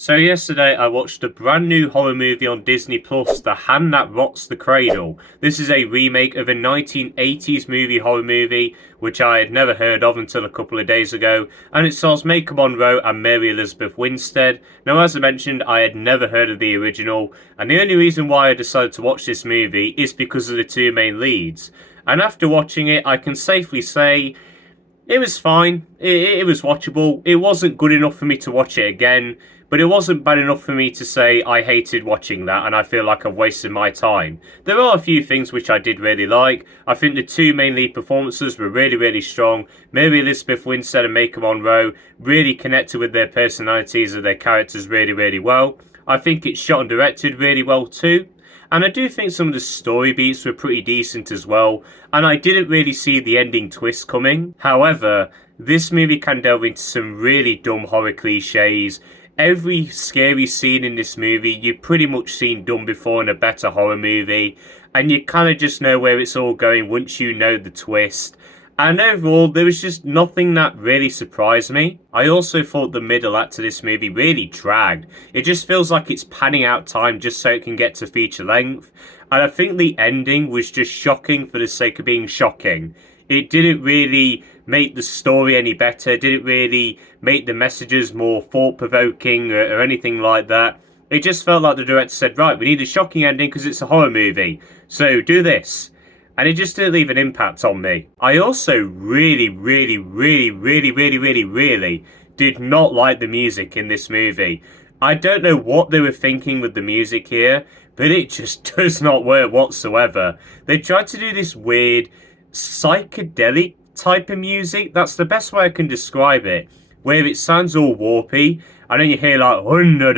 So yesterday I watched a brand new horror movie on Disney Plus, The Hand That Rots the Cradle. This is a remake of a 1980s horror movie, which I had never heard of until a couple of days ago, and it stars Maika Monroe and Mary Elizabeth Winstead. Now, as I mentioned, I had never heard of the original, and the only reason why I decided to watch this movie is because of the two main leads. And after watching it, I can safely say it was fine. It was watchable. It wasn't good enough for me to watch it again, but it wasn't bad enough for me to say I hated watching that and I feel like I've wasted my time. There are a few things which I did really like. I think the two main lead performances were really strong. Mary Elizabeth Winstead and Maika Monroe really connected with their personalities and their characters really well. I think it's shot and directed really well too. And I do think some of the story beats were pretty decent as well, and I didn't really see the ending twist coming. However, this movie can delve into some really dumb horror cliches. Every scary scene in this movie you've pretty much seen done before in a better horror movie, and you kind of just know where it's all going once you know the twist. And overall, there was just nothing that really surprised me. I also thought the middle act to this movie really dragged. It just feels like it's panning out time just so it can get to feature length. And I think the ending was just shocking for the sake of being shocking. It didn't really make the story any better, didn't really make the messages more thought-provoking or anything like that. It just felt like the director said, right, we need a shocking ending because it's a horror movie, so do this. And it just didn't leave an impact on me. I also really did not like the music in this movie. I don't know what they were thinking with the music here, but it just does not work whatsoever. They tried to do this weird psychedelic type of music. That's the best way I can describe it. Where it sounds all warpy, and then you hear like hundred,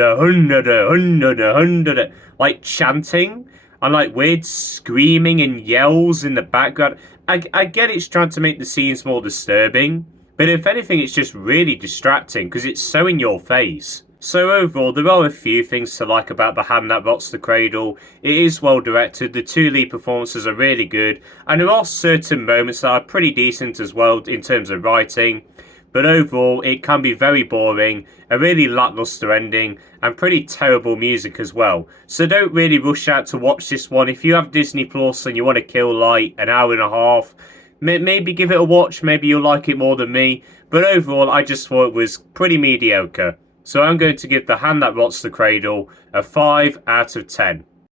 like chanting. And like weird screaming and yells in the background. I get it's trying to make the scenes more disturbing, but if anything, it's just really distracting because it's so in your face. So overall, there are a few things to like about The Hand That Rots the Cradle. It is well directed, the two lead performances are really good, and there are certain moments that are pretty decent as well in terms of writing. But overall, it can be very boring, a really lackluster ending, and pretty terrible music as well. So don't really rush out to watch this one. If you have Disney Plus and you want to kill like an hour and a half, maybe give it a watch, maybe you'll like it more than me. But overall, I just thought it was pretty mediocre. So I'm going to give The Hand That Rots the Cradle a 5 out of 10.